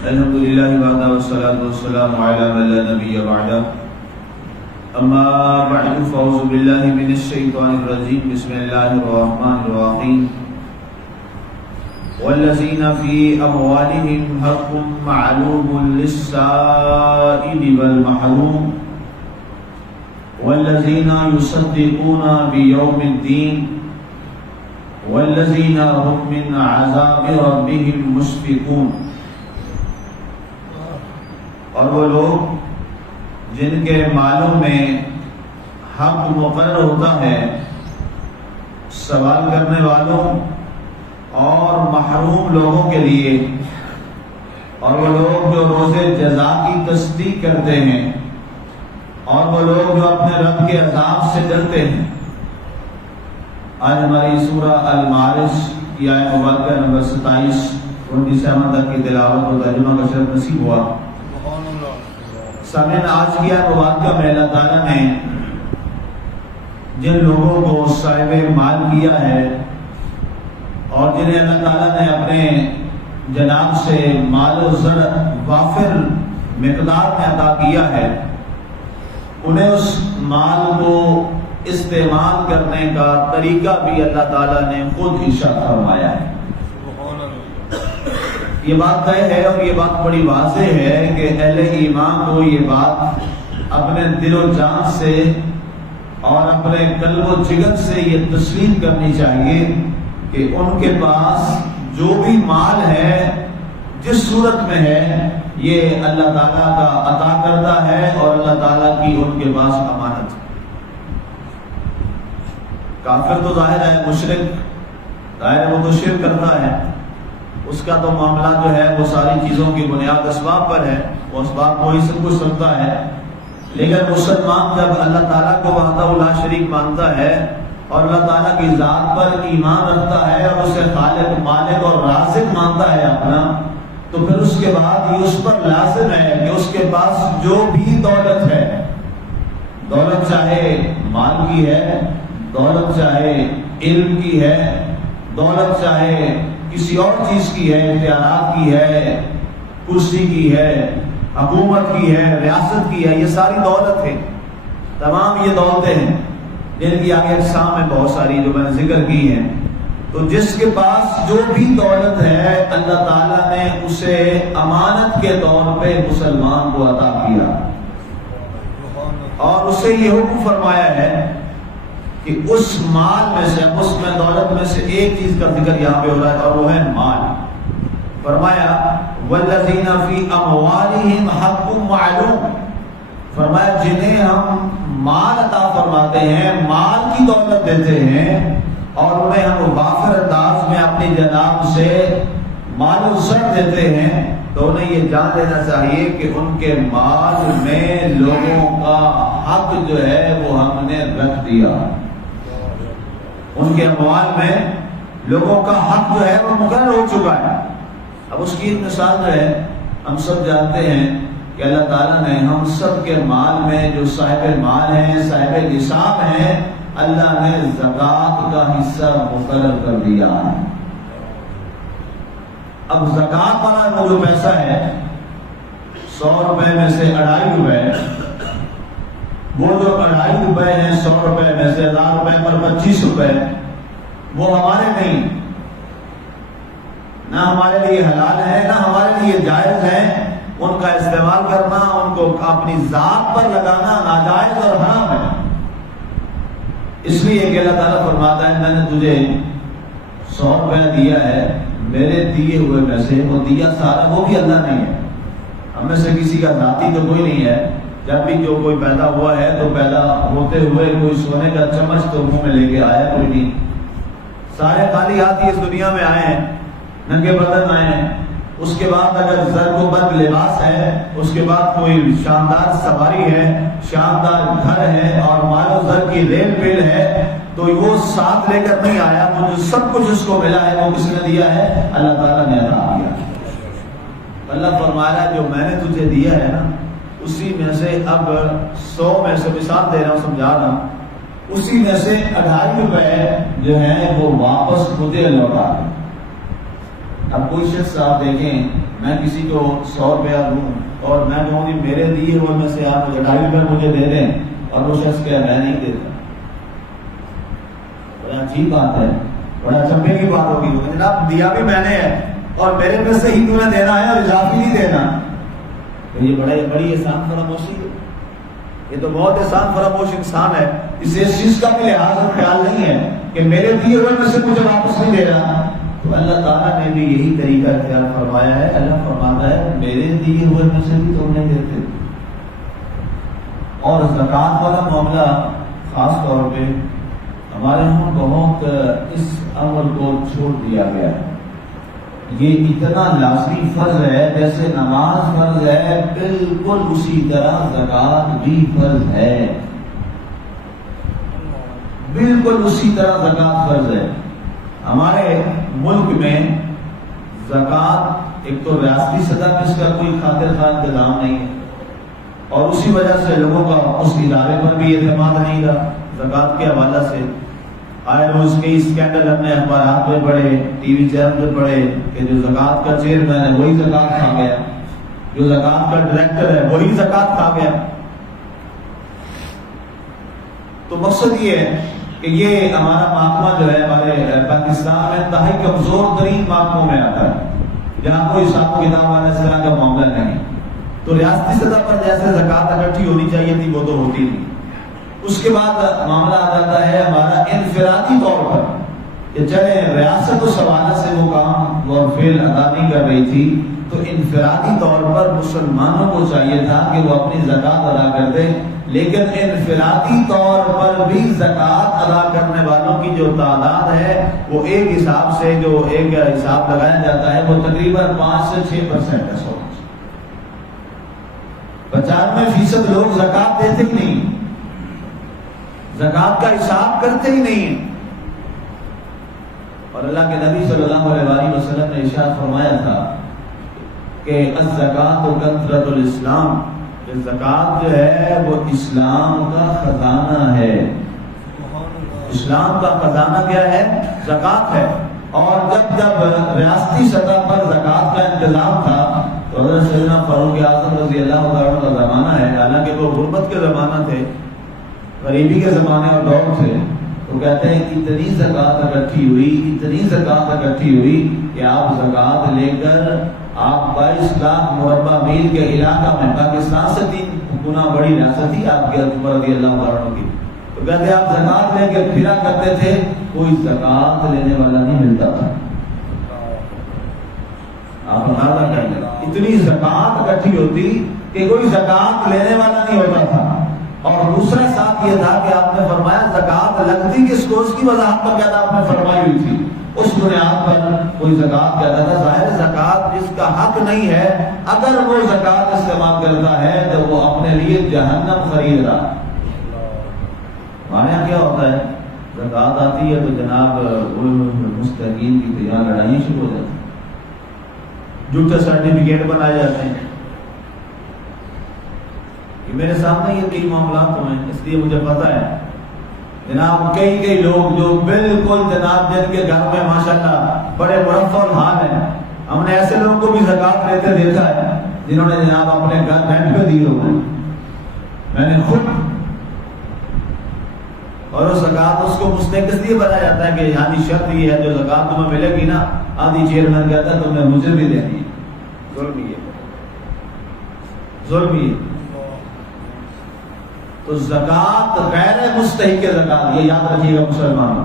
الحمد للہ وحدہ والصلاة والسلام علی من لا نبی بعدہ اما بعد فاعوذ باللہ من الشیطان الرجیم بسم اللہ الرحمن الرحیم والذین فی اموالہم حق معلوم للسائل والمحروم والذین یصدقون بیوم الدین والذین هم من عذاب ربهم مشفقون، اور وہ لوگ جن کے مالوں میں حق مقرر ہوتا ہے سوال کرنے والوں اور محروم لوگوں کے لیے، اور وہ لوگ جو روز جزا کی تصدیق کرتے ہیں، اور وہ لوگ جو اپنے رب کے عذاب سے ڈرتے ہیں۔ آج ہماری سورہ المعارج کی آیت مبارکہ نمبر 27 27 تک کی تلاوت اور ترجمہ کا شرف نصیب ہوا۔ سامعین، آج کی آیت مبارکہ میں اللہ تعالیٰ نے جن لوگوں کو صاحب مال کیا ہے اور جنہیں اللہ تعالیٰ نے اپنے جناب سے مال و زر وافر مقدار میں عطا کیا ہے، انہیں اس مال کو استعمال کرنے کا طریقہ بھی اللہ تعالیٰ نے خود ارشاد فرمایا ہے۔ یہ بات طے ہے اور یہ بات بڑی واضح ہے کہ اہل ایمان کو یہ بات اپنے دل و جان سے اور اپنے قلب و جگر سے یہ تسلیم کرنی چاہیے کہ ان کے پاس جو بھی مال ہے جس صورت میں ہے یہ اللہ تعالیٰ کا عطا کرتا ہے اور اللہ تعالیٰ کی ان کے پاس امانت ہے۔ کافر تو ظاہر ہے، مشرک ظاہر ہے وہ تو شرک کرتا ہے، اس کا تو معاملہ جو ہے وہ ساری چیزوں کی بنیاد اسباب پر ہے، وہ اسباب کو ہی سب کچھ سنتا ہے۔ لیکن مسلمان جب اللہ تعالیٰ کو وحدہ لا شریک مانتا ہے اور اللہ تعالیٰ کی ذات پر ایمان رکھتا ہے اور اسے خالق مالک اور رازق مانتا ہے اپنا، تو پھر اس کے بعد یہ اس پر لازم ہے کہ اس کے پاس جو بھی دولت ہے، دولت چاہے مال کی ہے، دولت چاہے علم کی ہے، دولت چاہے کسی اور چیز کی ہے، اختیارات کی ہے، کرسی کی ہے، حکومت کی ہے، ریاست کی ہے، یہ ساری دولت ہے، تمام یہ دولتیں ہیں جن کی آگے اقسام ہے بہت ساری جو میں نے ذکر کی ہیں۔ تو جس کے پاس جو بھی دولت ہے اللہ تعالیٰ نے اسے امانت کے طور پہ مسلمان کو عطا کیا اور اسے یہ حکم فرمایا ہے کہ اس مال میں سے، اس میں دولت میں سے ایک چیز کا ذکر یہاں پہ ہو رہا ہے اور وہ ہے مال۔ فرمایا والذین فی اموالہم حق معلوم، فرمایا جنہیں ہم مال عطا فرماتے ہیں، مال کی دولت دیتے ہیں اور انہیں ہم وافر انداز میں اپنی جناب سے مال و زر دیتے ہیں، تو انہیں یہ جان لینا چاہیے کہ ان کے مال میں لوگوں کا حق جو ہے وہ ہم نے رکھ دیا۔ ان کے اموال میں لوگوں کا حق جو ہے وہ مقرر ہو چکا ہے۔ اب اس کی ایک مثال جو ہے ہم سب جانتے ہیں کہ اللہ تعالیٰ نے ہم سب کے مال میں جو صاحب مال ہیں، صاحب نصاب ہیں، اللہ نے زکوٰۃ کا حصہ مقرر کر دیا ہے۔ اب زکوٰۃ والا وہ جو پیسہ ہے 100 روپے میں سے 2.5 روپے، وہ جو 2.5 روپے ہیں 100 روپے میں سے 1000 روپے پر 25 روپے، وہ ہمارے نہیں، نہ ہمارے لیے حلال ہے نہ ہمارے لیے جائز ہے۔ ان کا استعمال کرنا، ان کو اپنی ذات پر لگانا ناجائز اور حرام ہے۔ اس لیے کہ اللہ تعالیٰ فرماتا ہے میں نے تجھے 100 روپے دیا ہے، میرے دیے ہوئے میں سے وہ دیا سارا وہ بھی اللہ نہیں ہے، ہم میں سے کسی کا ذاتی تو کوئی نہیں ہے۔ جب بھی جو کوئی پیدا ہوا ہے تو پیدا ہوتے ہوئے کوئی سونے کا چمچ تو منہ میں لے کے آیا کوئی نہیں، سارے خالی ہاتھ اس دنیا میں آئے ہیں، ننگے بدن آئے ہیں۔ اس کے بعد اگر زر و برگ لباس ہے، اس کے بعد کوئی شاندار سواری ہے، شاندار گھر ہے اور مال و زر کی ریل پیل ہے، تو وہ ساتھ لے کر نہیں آیا، وہ جو سب کچھ اس کو ملا ہے وہ کس نے دیا ہے؟ اللہ تعالیٰ نے عطا کیا۔ اللہ فرما رہا ہے جو میں نے تجھے دیا ہے نا، اسی میں سے اب 100 میں سے مثال دے رہا ہوں، سمجھا رہا ہوں، اسی میں سے 2.5 روپے جو ہیں وہ واپس مجھے لوٹا دیں۔ اب کوئی شخص آپ دیکھیں، میں کسی کو 100 روپیہ دوں اور میں کہوں کہ میرے دیے ہوئے میں سے آپ 2.5 روپئے مجھے دے دیں، اور وہ شخص کہے میں نہیں دیتا، بڑا عجیب بات ہے، بڑا چمبے کی بات ہوگی۔ جناب دیا بھی میں نے ہے اور میرے پیسے ہی تو نے دینا ہے اور اضافی نہیں دینا، تو یہ بڑی احسان فراموشی ہے، یہ تو بہت احسان فراموش انسان ہے، اسے اس چیز کا بھی لحاظ اور خیال نہیں ہے کہ میرے دیے ہوئے میں سے مجھے واپس نہیں دے رہا۔ تو اللہ تعالیٰ نے بھی یہی طریقہ اختیار فرمایا ہے، اللہ فرماتا ہے میرے دیے ہوئے میں سے بھی تم نہیں دیتے۔ اور زکوٰۃ والا معاملہ خاص طور پہ ہمارے یہاں بہت اس عمل کو چھوڑ دیا گیا ہے، یہ اتنا لازمی فرض ہے جیسے نماز فرض ہے، بالکل اسی طرح زکوٰۃ بھی فرض ہے، بالکل اسی طرح زکوٰۃ فرض ہے۔ ہمارے ملک میں زکوٰۃ ایک تو ریاستی سطح پہ اس کا کوئی خاطر خواہ انتظام نہیں ہے، اور اسی وجہ سے لوگوں کا اس ادارے پر بھی اعتماد نہیں رہا زکوٰۃ کے حوالے سے۔ آئے روز کے اسکینڈل ہم نے اخبارات پہ پڑھے، ٹی وی چینل پہ پڑھے کہ جو زکوٰۃ کا چیئرمین ہے وہی زکوٰۃ کھا گیا، جو زکوٰۃ کا ڈائریکٹر ہے وہی زکوٰۃ کھا گیا۔ تو مقصد یہ ہے کہ یہ ہمارا محکمہ جو ہے ہمارے پاکستان میں انتہائی کمزور ترین محکموں میں آتا ہے، جہاں کوئی حساب و کتاب والا اس طرح کا معاملہ نہیں۔ تو ریاستی سطح پر جیسے زکوٰۃ اکٹھی ہونی چاہیے تھی وہ تو ہوتی نہیں۔ اس کے بعد معاملہ آ جاتا ہے ہمارا انفرادی طور پر کہ چلے ریاست و سوالہ سے وہ کام اور فعل ادا نہیں کر رہی تھی، تو انفرادی طور پر مسلمانوں کو چاہیے تھا کہ وہ اپنی زکوٰۃ ادا کر دیں، لیکن انفرادی طور پر بھی زکوٰۃ ادا کرنے والوں کی جو تعداد ہے وہ ایک حساب سے جو ایک حساب لگایا جاتا ہے وہ تقریباً 5 سے 6% ہے۔ 95% لوگ زکوٰۃ دیتے ہی نہیں، زکوٰۃ کا حساب کرتے ہی نہیں ہیں۔ اور اللہ کے نبی صلی اللہ علیہ وسلم نے ارشاد فرمایا تھا کہ الزکوٰۃ کنزۃ الاسلام، کہ زکوٰۃ جو ہے وہ اسلام کا خزانہ ہے۔ اسلام کا خزانہ کیا ہے؟ زکوٰۃ ہے۔ اور جب ریاستی سطح پر زکوٰۃ کا انتظام تھا تو حضرت سیدنا فاروق اعظم رضی اللہ عنہ کا زمانہ ہے، حالانکہ وہ غربت کے زمانہ تھے، غریبی کے زمانے اور دور تھے، تو کہتے ہیں اتنی زکوٰۃ اکٹھی ہوئی، اتنی زکوٰۃ اکٹھی ہوئی کہ آپ زکوٰۃ لے کر آپ 22 لاکھ مربع میل کے علاقہ میں، پاکستان سے 3 گنا بڑی ریاست تھی آپ کے عمر رضی اللہ عنہ کی، تو کہتے ہیں آپ زکوٰۃ لے کے پھرا کرتے تھے، کوئی زکوٰۃ لینے والا نہیں ملتا تھا۔ آپ اندازہ کر لیں، اتنی زکوٰۃ اکٹھی ہوتی کہ کوئی زکوٰۃ لینے والا نہیں ہوتا تھا۔ اور دوسرا ساتھ یہ تھا کہ آپ نے فرمایا زکوٰۃ لگتی کس کو، اس کی وضاحت تو کیا آپ نے فرمائی ہوئی تھی، اس بنیاد پر کوئی زکوٰۃ کہتا تھا۔ ظاہر زکوٰۃ جس کا حق نہیں ہے اگر وہ زکوٰۃ استعمال کرتا ہے تو وہ اپنے لیے جہنم خرید رہا۔ ہمارے یہاں کیا ہوتا ہے، زکوٰۃ آتی ہے تو جناب مستحقین کی تیار لڑائیاں شروع ہو جاتی ہیں، جھوٹے سرٹیفکیٹ بنائے جاتے ہیں۔ میرے سامنے یہ کئی معاملات ہوئے ہیں، اس لیے مجھے پتا ہے جناب کئی لوگ جو بالکل جناب جن کے گھر میں ماشاءاللہ بڑے مرفع الحال ہیں، ہم نے ایسے لوگوں کو بھی زکوٰۃ لیتے دیکھا ہے جنہوں نے جناب اپنے گھر رینٹ پہ دیے ہوئے ہیں، میں نے خود، اور زکوٰۃ اس کو مستحق اس لیے بتایا جاتا ہے کہ یعنی شرط یہ ہے جو زکوٰۃ تمہیں ملے گی نا، آدھی چیئرمین کہتا ہے تم نے مجھے بھی دینی ہے۔ ظلم یہ تو زکوٰۃ غیر مستحق زکوٰۃ، یہ یاد رکھیے گا مسلمانوں،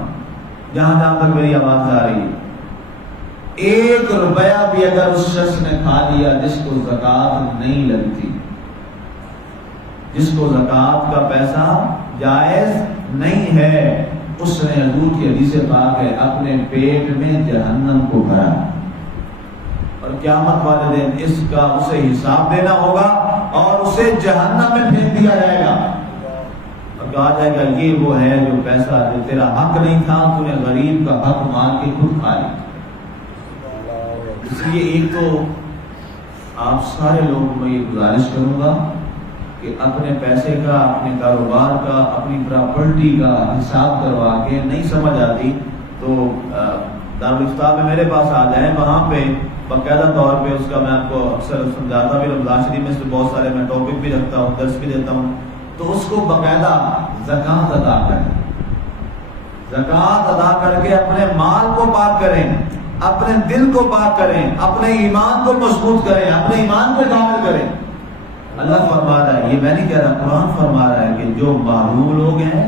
جہاں تک میری آواز آ رہی ہے، 1 روپیہ بھی اگر اس شخص نے کھا لیا جس کو زکوٰۃ نہیں لگتی، جس کو زکوٰۃ کا پیسہ جائز نہیں ہے، اس نے حضور کی حدیث پاک ہے اپنے پیٹ میں جہنم کو بھرا، اور قیامت والے دن اس کا اسے حساب دینا ہوگا اور اسے جہنم میں پھینک دیا جائے گا، اور کہا جائے گا یہ وہ ہے جو پیسہ جو تیرا حق نہیں تھا تو نے غریب کا حق مار کے خود کھا لیا۔ اس لیے ایک تو آپ سارے لوگوں کو میں یہ گزارش کروں گا کہ اپنے پیسے کا، اپنے کاروبار کا، اپنی پراپرٹی کا حساب کروا کے، نہیں سمجھ آتی تو دارالفتاح میں میرے پاس آ جائیں، وہاں پہ باقاعدہ طور پہ اس کا میں آپ کو اکثر سمجھاتا بھی، رمضان شریف میں سے بہت سارے میں ٹاپک بھی رکھتا ہوں، درس بھی دیتا ہوں، تو اس کو باقاعدہ زکوٰۃ ادا کریں، زکوٰۃ ادا کر کے اپنے مال کو پاک کریں، اپنے دل کو پاک کریں، اپنے ایمان کو مضبوط کریں، اپنے ایمان کو کامل کریں۔ اللہ فرما رہا ہے، یہ میں نہیں کہہ رہا، قرآن فرما رہا ہے کہ جو محروم لوگ ہیں،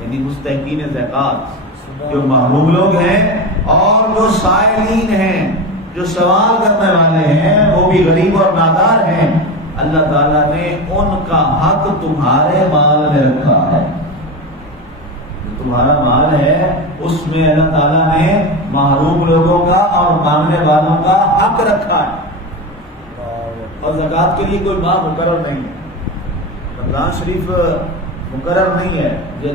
یعنی مستحقین زکوٰۃ، جو محروم لوگ ہیں اور جو سائلین ہیں، جو سوال کرنے والے ہیں، وہ بھی غریب اور نادار ہیں، اللہ تعالیٰ نے ان کا حق تمہارے مال میں رکھا ہے۔ تمہارا مال ہے اس میں اللہ تعالیٰ نے محروم لوگوں کا اور مانگنے والوں کا حق رکھا ہے، اور زکوٰۃ کے لیے کوئی ماہ مقرر نہیں ہے، رمضان شریف مقرر نہیں ہے،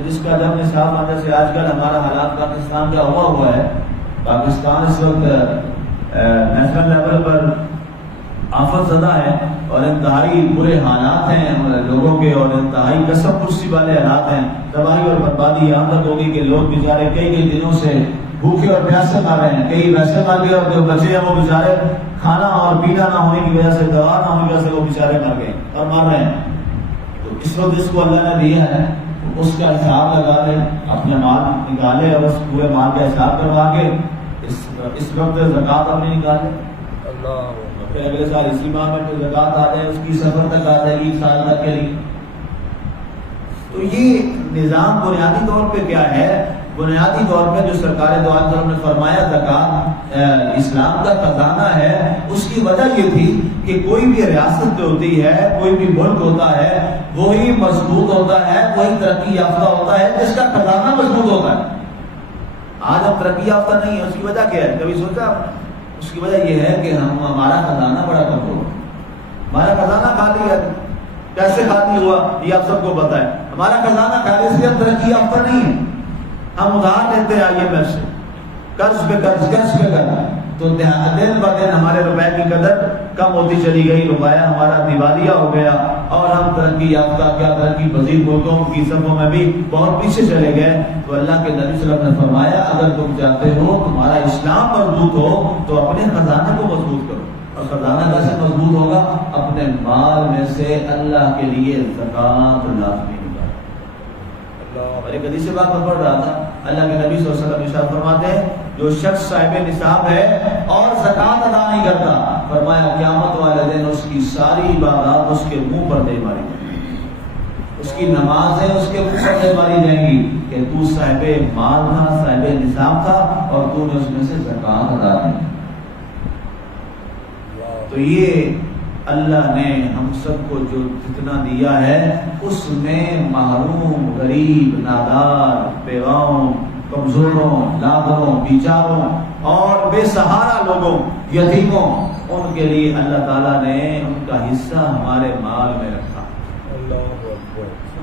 جس کا جب نصاب آنے سے آج کل ہمارا حالات پاکستان کا ہوا ہے، پاکستان اس وقت نیشنل لیول پر آفت زدہ ہے اور انتہائی برے حالات ہیں لوگوں کے، اور انتہائی کسب پرسی والے حالات ہیں، تباہی اور بربادی یہاں تک ہوگی کہ لوگ بیچارے کئی دنوں سے بھوکے اور پیاسے مر رہے ہیں، کئی ویسے مر گئے اور جو بچے ہیں وہ بیچارے کھانا اور پینا نہ ہونے کی وجہ سے، دوا نہ ہونے کی وجہ سے وہ بیچارے مر گئے اور مر رہے ہیں۔ تو اس وقت جس کو اللہ نے دیا ہے اس کا حساب لگا لے، اپنے مال نکالے اور اس پورے مال کا حساب کروا کے اس وقت زکوٰۃ اپنی نکالے، پھر اگلے سال اسی ماہ میں پھر زکوٰۃ آ جائے، اس کی سفر تک آ جائے گی سال تک کے لیے۔ تو یہ نظام بنیادی طور پہ کیا ہے؟ بنیادی طور پہ جو سرکار دو عالم نے فرمایا زکوٰۃ اسلام کا خزانہ ہے، اس کی وجہ یہ تھی کہ کوئی بھی ریاست جو ہوتی ہے، کوئی بھی ملک ہوتا ہے، وہی مضبوط ہوتا ہے، وہی ترقی یافتہ ہوتا ہے جس کا خزانہ مضبوط ہوتا ہے۔ آج ہم ترقی یافتہ نہیں ہے، اس کی وجہ کیا ہے؟ کبھی سوچا آپ نے؟ اس کی وجہ یہ ہے کہ ہمارا خزانہ بڑا کمزور ہے، ہمارا خزانہ خالی ہے۔ کیسے خالی ہوا یہ آپ سب کو پتا ہے، ہمارا خزانہ خالی سے ہم ترقی یافتہ نہیں ہے، ہم ادھار لیتے ہیں IMF سے، قرض پہ قرض تو دن ب دن ہمارے روپے کی قدر کم ہوتی چلی گئی، روپیہ ہمارا دیوالیہ ہو گیا اور ہم ترقی یافتہ کیا ترقی پذیر ملکوں کی صفوں میں بھی بہت پیچھے چلے گئے۔ تو اللہ کے نبی صلی اللہ علیہ وسلم نے فرمایا اگر تم چاہتے ہو تمہارا اسلام مضبوط ہو تو اپنے خزانے کو مضبوط کرو، اور خزانہ کیسے مضبوط ہوگا؟ اپنے مال میں سے اللہ کے لیے زکوٰۃ لازمی نکالو۔ اور ایک حدیث بات میں پڑھ رہا تھا، اللہ کے نبی صلی اللہ علیہ وسلم ارشاد فرماتے ہیں جو شخص صاحب نصاب ہے اور زکوٰۃ ادا نہیں کرتا، فرمایا قیامت والے دن اس کی ساری عبادات اس کے منہ پر دے ماری جائیں گی، اس کی نمازیں اس کے منہ پر دے ماری جائیں گی کہ تو صاحب مال تھا، صاحب نصاب تھا اور تو نے اس میں سے زکوٰۃ ادا نہیں۔ تو یہ اللہ نے ہم سب کو جو جتنا دیا ہے اس میں محروم، غریب، نادار، بیواؤں، کمزوروں، لادروں، بیچاروں اور بے سہارا لوگوں، یتیموں، ان کے لیے اللہ تعالیٰ نے ان کا حصہ ہمارے مال میں رکھا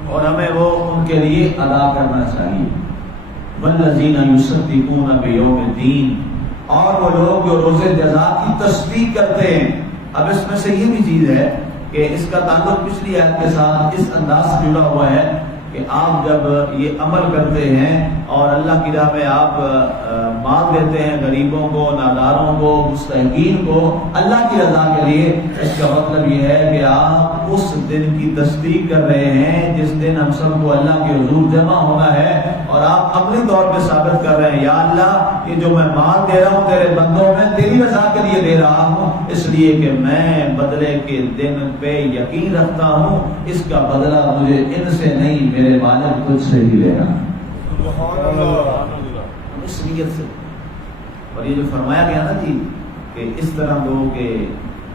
اور ہمیں وہ ان کے لیے ادا کرنا چاہیے۔ والذین یصدقون بیوم الدین، اور وہ لوگ جو روز جزا کی تصدیق کرتے ہیں۔ اب اس میں سے یہ بھی چیز ہے کہ اس کا تعلق پچھلی آیت کے ساتھ اس انداز سے جڑا ہوا ہے کہ آپ جب یہ عمل کرتے ہیں اور اللہ کی راہ میں آپ مال دیتے ہیں غریبوں کو، ناداروں کو، مستحقین کو اللہ کی رضا کے لیے، اس کا مطلب یہ ہے کہ آپ اس دن کی تصدیق کر رہے ہیں جس دن ہم سب کو اللہ کے حضور جمع ہونا ہے، اور آپ اپنے طور پہ ثابت کر رہے ہیں یا اللہ یہ جو میں مال دے رہا ہوں تیرے بندوں میں تیری رضا کے لیے دے رہا ہوں، اس لیے کہ میں بدلے کے دن پہ یقین رکھتا ہوں، اس کا بدلہ مجھے ان سے نہیں میرے مالک تجھ سے ہی لینا۔ اس نیت سے، اور یہ جو فرمایا گیا نا جی کہ اس طرح دو کہ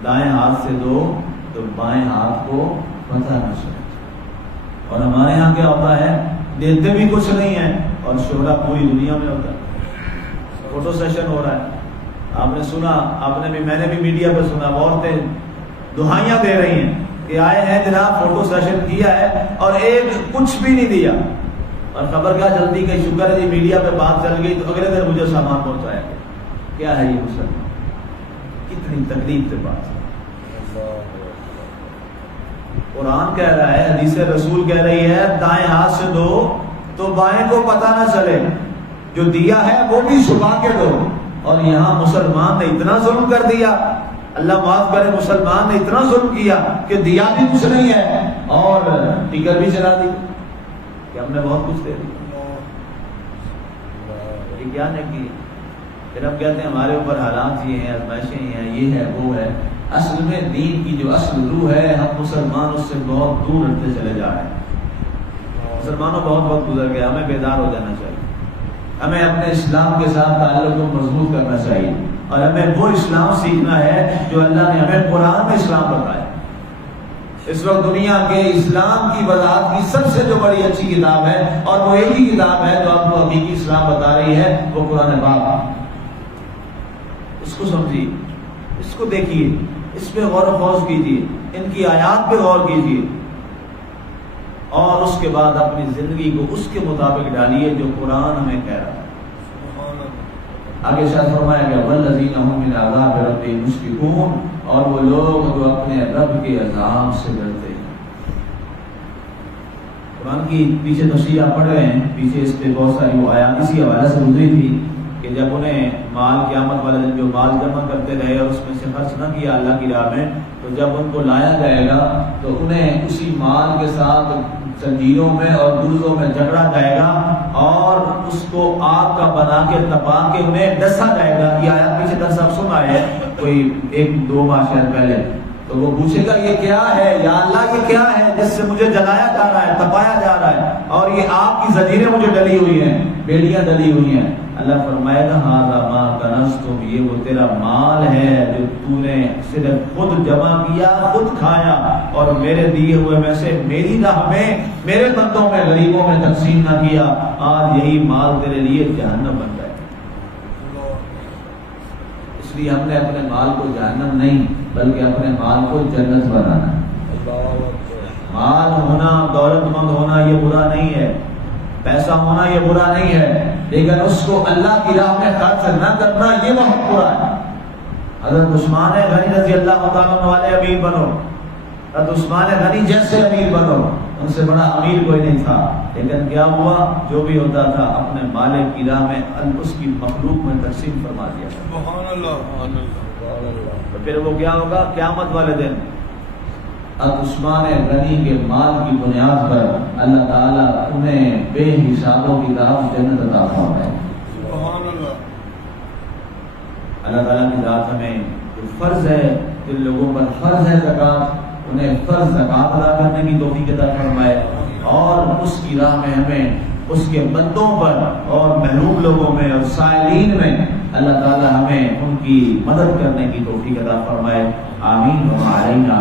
دائیں ہاتھ سے دو تو بائیں ہاتھ کو پتہ نہ چلے، اور ہمارے ہاں کیا ہوتا ہے دیتے بھی کچھ نہیں ہے اور شہرا پوری دنیا میں ہوتا ہے۔ فوٹو سیشن ہو رہا ہے، آپ نے سنا، آپ نے بھی، میں نے بھی میڈیا پہ سنا، عورتیں دہائیاں دے رہی ہیں کہ آئے ہیں جناب فوٹو سیشن کیا ہے اور ایک کچھ بھی نہیں دیا، اور خبر کیا جلدی کہ شکر ہے جی میڈیا پہ بات چل گئی تو اگلے دن مجھے سامان پہنچایا گیا۔ کیا ہے یہ مسلمان؟ کتنی تکلیف سے بات ہے۔ قرآن کہہ رہا ہے، حدیث رسول کہہ رہی ہے دائیں ہاتھ سے دو تو بائیں کو پتہ نہ چلے، جو دیا ہے وہ بھی چھپا کے دو، اور یہاں مسلمان نے اتنا ظلم کر دیا، اللہ معاف کرے، مسلمان نے اتنا ظلم کیا کہ دیا بھی کچھ نہیں ہے اور ٹکر بھی چلا دی کہ ہم نے بہت کچھ دے دیا، یہ کیا نہیں کی؟ پھر ہم کہتے ہیں ہمارے اوپر حالات یہ ہیں، آزمائشیں ہیں، یہ ہے وہ ہے۔ اصل میں دین کی جو اصل روح ہے، ہم مسلمان اس سے بہت دور ہٹتے چلے جا رہے ہیں۔ مسلمانوں بہت وقت گزر گیا، ہمیں بیدار ہو جانا چاہیے، ہمیں اپنے اسلام کے ساتھ تعلق کو مضبوط کرنا چاہیے، اور ہمیں وہ اسلام سیکھنا ہے جو اللہ نے ہمیں قرآن میں اسلام بتایا۔ اس وقت دنیا کے اسلام کی وضاحت کی سب سے جو بڑی اچھی کتاب ہے، اور وہ ایک ہی کتاب ہے جو آپ کو حقیقی اسلام بتا رہی ہے، وہ قرآن پاک۔ اس کو سمجھیے، اس کو دیکھیے، اس پہ غور و خوض کیجیے، ان کی آیات پہ غور کیجیے، اور اس کے بعد اپنی زندگی کو اس کے مطابق ڈالیے جو قرآن ہمیں کہہ رہا ہے۔ آگے شاید فرمایا گیا والذین هم من عذاب ربهم مشفقون، اور وہ لوگ جو اپنے رب کے عذاب سے ڈرتے ہیں۔ قرآن کی پیچھے تفسیر آپ پڑھ رہے ہیں، پیچھے اس پہ بہت ساری وہ آیات اسی حوالے سے گزری تھی کہ جب انہیں مال قیامت والے دن جو مال جمع کرتے رہے اور اس میں سے خرچ نہ کیا اللہ کی راہ میں، تو جب ان کو لایا جائے گا تو انہیں اسی مال کے ساتھ زنجیروں میں اور گرزوں میں جکڑا جائے گا، اور اس کو آگ کا بنا کے تپا کے انہیں ڈسا جائے گا۔ یہ آیات پیچھے تک سب سن آئے ہیں، کوئی 1-2 ماہ شاید پہلے۔ تو وہ پوچھے گا یہ کیا ہے یا اللہ، یہ کیا ہے جس سے مجھے جلایا جا رہا ہے، تپایا جا رہا ہے، اور یہ آگ کی زنجیریں مجھے ڈلی ہوئی ہیں، بیڑیاں ڈلی ہوئی ہیں۔ اللہ فرمائے گا ھذا ما کنزتم، یہ وہ تیرا مال ہے جو تو نے صرف خود جمع کیا، خود کھایا، اور میرے دیے ہوئے میں سے میری راہ میں میرے بندوں میں غریبوں میں تقسیم نہ کیا، آج یہی مال تیرے لیے جہنم بن جائے۔ اس لیے ہم نے اپنے مال کو جہنم نہیں بلکہ اپنے مال کو جنت بنانا ہے۔ مال ہونا، دولت مند ہونا یہ برا نہیں ہے، پیسہ ہونا یہ برا نہیں ہے، لیکن اس کو اللہ کی راہ میں خرچ نہ کرنا یہ بہت برا ہے۔ حضرت عثمان غنی رضی اللہ تعالیٰ عنہ والے امیر بنو، حضرت عثمان غنی جیسے امیر بنو، ان سے بڑا امیر کوئی نہیں تھا، لیکن کیا ہوا، جو بھی ہوتا تھا اپنے مالک کی راہ میں اس کی مخلوق میں تقسیم فرما دیا۔ سبحان اللہ۔ تو پھر وہ کیا ہوگا قیامت والے دن، عثمان غنی کے مال کی بنیاد پر اللہ تعالیٰ انہیں بے حسابوں کی طرف جنت عطا فرمائے۔ سبحان اللہ۔ اللہ تعالیٰ کی ذات ہمیں جو فرض ہے، جن لوگوں پر فرض ہے زکوٰۃ، انہیں فرض زکوٰۃ ادا کرنے کی توفیق عطا فرمائے، اور اس کی راہ میں ہمیں اس کے بندوں پر اور محروم لوگوں میں اور سائلین میں اللہ تعالیٰ ہمیں ان کی مدد کرنے کی توفیق عطا فرمائے۔ آمین و علینا۔